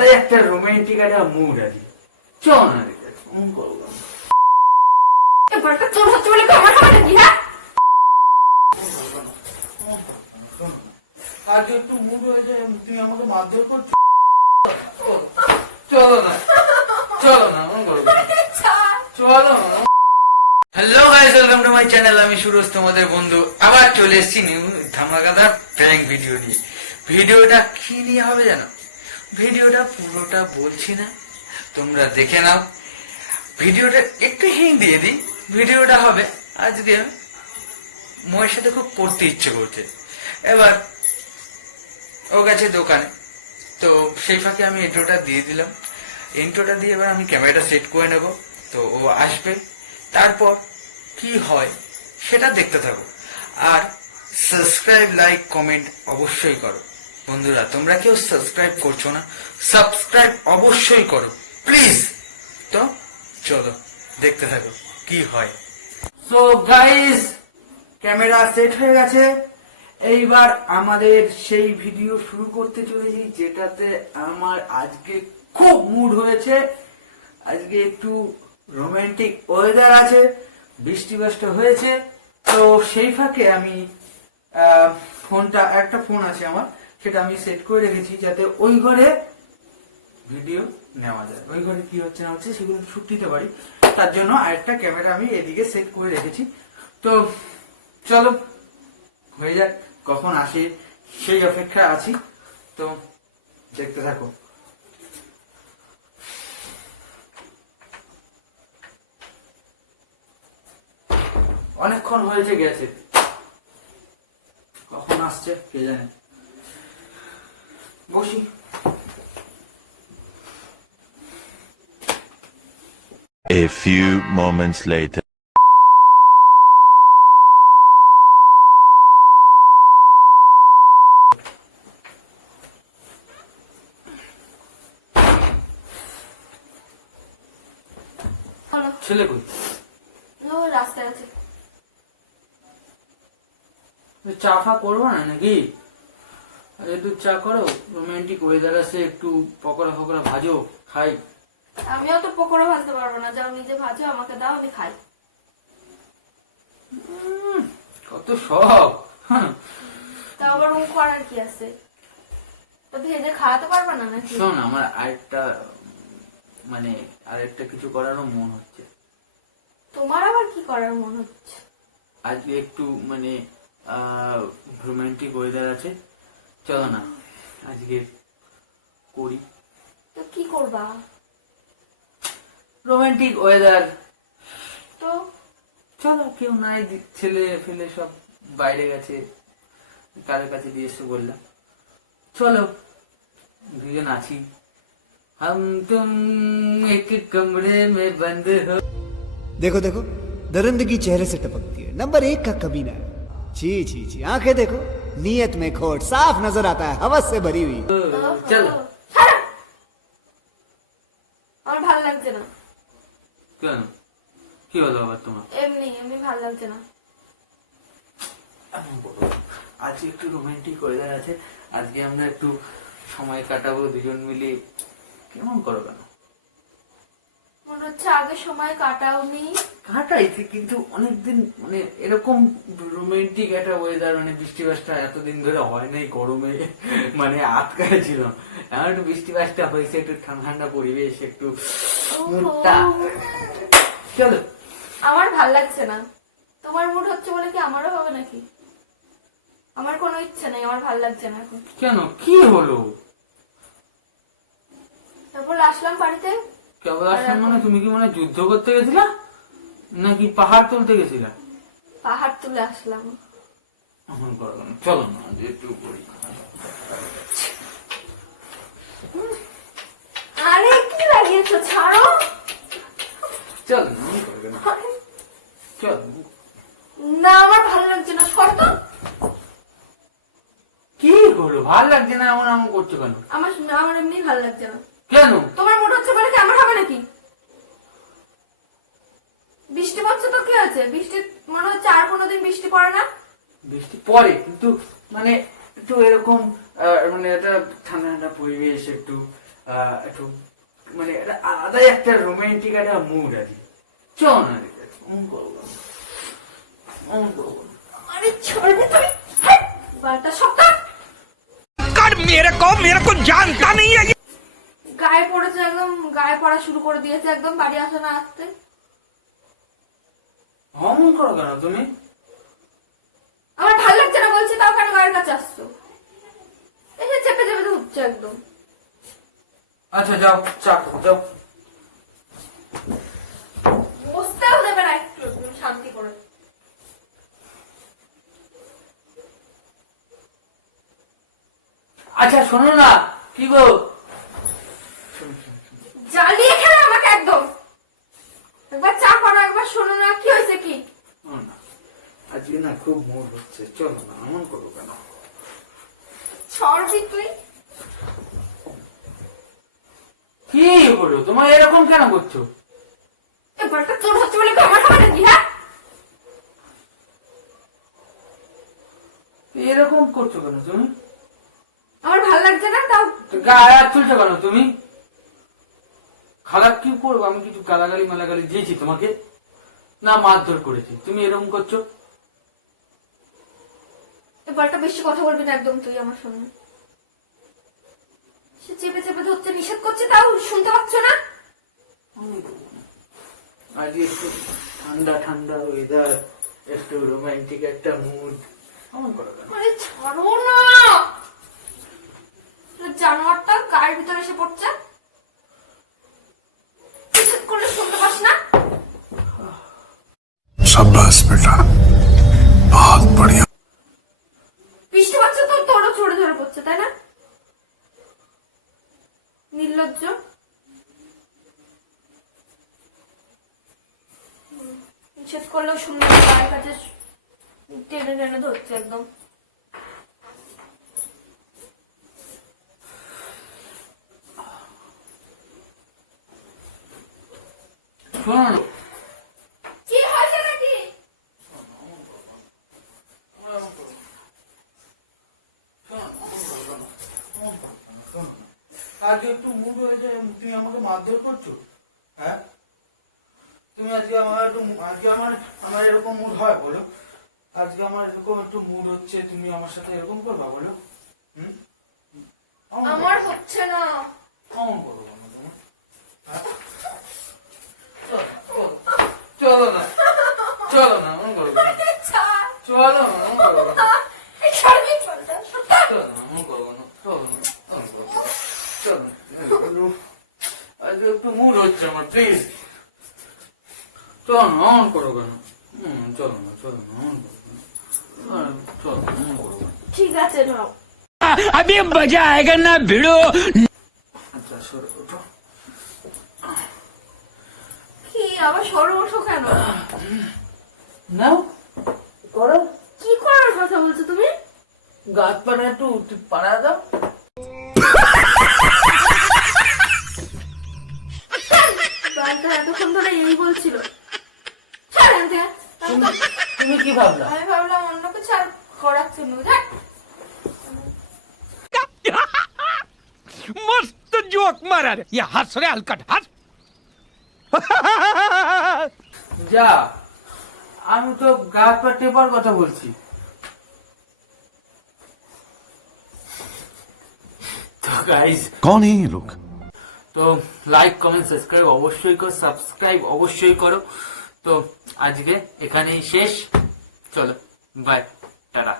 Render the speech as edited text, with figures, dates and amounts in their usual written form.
তাই একটা রোমান্টিক একটা মুড আছে, চল না রে ফোন করবো। এবারটা তোর হচ্ছে বলে আমার হবে নাকি? হ্যাঁ, আজ একটু মুড হয়েছে, তুমি আমাকে মারধর করছো। চলো না, চলো না, চলো না। Hello guys, welcome to my channel. আমি সুরজ, তোমাদের বন্ধু। আবার চলে এসেছি নিউ ধামাকাদার প্র্যাঙ্ক ভিডিও নিয়ে। ভিডিওটা কি নিয়ে হবে জানো? ভিডিওটা পুরোটা বলছি না, তোমরা দেখে নাও। ভিডিওটা একটু হিং দিয়ে দিই। ভিডিওটা হবে আজকে মোয়ের সাথে খুব পড়তে ইচ্ছে করছে। এবার ও গেছে দোকানে, তো সেই ফাঁকে আমি ইন্ট্রোটা দিয়ে দিলাম। ইন্ট্রোটা দিয়ে এবার আমি ক্যামেরাটা সেট করে নেব। তো ও আসবে, তারপর কি হয় সেটা দেখতে থাকো। আর সাবস্ক্রাইব, লাইক, কমেন্ট অবশ্যই করো। বন্ধুরা, তোমরা কেউ সাবস্ক্রাইব করছো না, সাবস্ক্রাইব অবশ্যই করো প্লিজ। তো চলো দেখতে থাকো কি হয়। সো গাইস, ক্যামেরা সেট হয়ে গেছে। এইবার আমাদের সেই ভিডিও শুরু করতে চলেছি, যেটাতে আমার আজকে খুব মুড হয়েছে। আজকে একটু রোমান্টিক ওয়েদার আছে, বৃষ্টি বাষ্টি হয়েছে। তো সেই ফাঁকে আমি ফোনটা, একটা ফোন আছে আমার, সেটা আমি সেট করে রেখেছি যাতে ওই ঘরে ভিডিও নেওয়া যায়। ওই ঘরে কি হচ্ছে না হচ্ছে সেগুলো শুট দিতে পারি, তার জন্য আরেকটা ক্যামেরা আমি এদিকে সেট করে রেখেছি। তো চলো হয়ে যাক, কখন আসে সেই অপেক্ষা আছি। তো দেখতে থাকো। অনেকক্ষণ হয়েছে গেছে, কখন আসছে কে জানে। বসি। A few moments later. ছেলে কই? ও রাস্তায় আছে। চা ফা করবো না নাকি? একটু চা করো, রোমান্টিক ওয়েদার আছে, একটু পকোড়া ফকোড়া ভাজো, খাই। আমিও তো পকোড়া ভাজতে পারবো না, যাও নিজে ভাজো, আমাকে দাও, আমি খাই। কত শখ। তা আবার মুখ করার কি আছে? তো ভেজে খাওয়াতে পারবে না নাকি? শোন, আমার আরেকটা আরেকটা কিছু করারও মন হচ্ছে। তোমার আবার কি করার মন হচ্ছে? আজকে একটু রোমান্টিক ওয়েদার আছে, চলো না আজকে করি। তো কি করবা? রোমান্টিক ওয়েদার, তো চলো। কেউ নাই, ছেলে ফেলে সব বাইরে গেছে, কারোর কাছে দিয়ে এসে বললাম চলো দুজন আছি। हम तुम एक कमरे में बंद हो। देखो देखो, दरिंदगी चेहरे से टपकती है। नंबर 1 का कमीना है। ची ची ची, आंखें देखो, नीयत में खोट साफ नजर आता है, हवस से भरी हुई। চলো। আমার ভালো লাগছে না। কেন, কি হলো আবার তোমার? এমনি এমনি ভালো লাগছে না। আজকে একটু রোমান্টিক ওয়েদার আছে, আজকে আমরা একটু সময় কাটাবো দুজন মিলে। কেমন করো কেন? মনে হচ্ছে আগে সময় কাটাওনি। কাটাইছি, কিন্তু অনেকদিন এরকম রোমান্টিক একটা ওয়েদার, বৃষ্টি বাসটা এতদিন ধরে হয় নাই। গরমে আটকায় ছিল, এখন একটু বৃষ্টি বাসটা হয়েছে, একটু ঠান্ডা ঠান্ডা পরিবেশ, একটু মুডটা। চলো। আমার ভাল লাগছে না। তোমার মুড হচ্ছে বলে কি আমারও হবে নাকি? আমার কোনো ইচ্ছে নেই, আমার ভাল লাগছে না এখন। কেন, কি হলো? তারপর আসলাম বাড়িতে। কেবল আসলাম তুমি কি যুদ্ধ করতে গেছিলা নাকি পাহাড় তুলতে গেছিলা? পাহাড় তুলে আসলাম। চলো না একটু করি। আরে কি লাগিয়েছো, ছাড়ো। চল চল। না আমার ভালো লাগছে না, সর তো। কি হলো, ভাল লাগছে না এমন এমন করছো কেন? আমার আমার এমনি ভালো লাগছে না। কেন? তোমার মুড হচ্ছে বলে কি আমার হবে নাকি? বৃষ্টি পড়ছে তো কি আছে? বৃষ্টি মনে হচ্ছে আর কোনোদিন বৃষ্টি পড়ে না। বৃষ্টি পড়ে, কিন্তু একটু এরকম একটা ঠান্ডা ঠান্ডা পরিবেশ, একটু একটু মানে আলাদাই একটা রোমান্টিক একটা মুড আছে। চল না অমন করবো না, অমন করবো না। আরে ছাড়বে তুমি, বালটা সবটা कर मेरे को जानता नहीं है। গায়ে পড়েছে, একদম গায়ে পড়া শুরু করে দিয়েছে, একদম বাড়ি আসে না আসতে। অমন করো কেন তুমি? আমার ভালো লাগছে না বলছি, তাও কেন গায়ের কাছে আসছো? এসে চেপে চেপে ধরছে একদম। আচ্ছা যাও, চা খাও, যাও। বসতেও দেবে না একটু, একদম শান্তি করে। আচ্ছা শোনো না, কি গো, জ্বালিয়ে খেলে আমাকে একদম। একবার চা করো, একবার শোনো না, কি হয়েছে কি? না আজকে না খুব মুড হচ্ছে, চলো না, এমন করো কেন? ছড়বি তুই। কি বলো, তোমার এরকম কেন করছো? এবারটা তোর হচ্ছে বলে কি আমার হবে নাকি? হ্যাঁ, এরকম করছো কেন তুমি? আমার ভালো লাগছে না, তাও গায়ে হাত তুলছো কেন তুমি? খারাপ কি করবো আমি? কিছু গালাগালি মালাগালি দিয়েছি তোমাকে? না মারধর করেছি, তুমি এরকম করছো? এবারটা বেশি কথা বলবি না একদম তুই আমার সামনে। সে চেপে চেপে ধরছে, নিষেধ করছে, তাও শুনতে পাচ্ছ না? আজ একটু ঠান্ডা ঠান্ডা ওয়েদার, একটু রোমান্টিক একটা মুড, এমন করো কেন? আরে ছাড়ো না, জানোয়ারটা গায়ের ভিতরে এসে পড়ছে। নিষেধ করলে শুনতে পাস না? शाबाश बेटा, बहुत बढ़िया। বৃষ্টি পাচ্ছে তো, তোরও ঝরে ঝরে পড়ছে, তাই না? নির্লজ্জ। নিষেধ করলেও শুনবে না, গায়ের কাছে টেনে টেনে ধরছে একদম। শোনো না, কি হয়েছে নাকি? আজকে একটু মুড হয়েছে, তুমি আমাকে মারধর করছো? হ্যাঁ, তুমি আজকে আমার একটু, আজকে আমার এরকম মুড হয় বলো? আজকে আমার এরকম একটু মুড হচ্ছে, তুমি আমার সাথে এরকম করবা বলো? হুম, আমার হচ্ছে না। কেমন করবো না তুমি? হ্যাঁ? চলো না, চলো না, এমন করবো না। চলো না, এমন করবো না। এই ছাড়বি, ছাড়টা, ছাড়টা। চলো না, এমন করবো না। চলো না, এমন করবো না। চলো না, আজকে একটু মুড হচ্ছে আমার, প্লিজ। চলো না, এমন করো কেন? চলো না, চলো না, এমন করবো না। চলো না, এমন করবো না। ঠিক আছে নাও। अभी मजा आएगा ना भिड़ो। আচ্ছা সরে ওঠো। কি আবার সরে ওঠো কেন? নাও, করো। কি করার কথা বলছো তুমি? গাছ পাড়া একটু পাড়া দাও। বালটা এতক্ষণ ধরে এই বলছিল। ছাড় এখান থেকে। তুমি কি ভাবলা? আমি ভাবলাম অন্য কিছু আর করাচ্ছে না। দেখ मस्त जोक मारा रे, ये हंस रे हलकट हंस। যা, আমি তো গাছ পা টেপার কথা বলছি। তো গাইস, कौन है ये लोग? তো লাইক কমেন্ট সাবস্ক্রাইব অবশ্যই করো, সাবস্ক্রাইব অবশ্যই করো। তো আজকে এখানেই শেষ, চলো বাই, টাটা।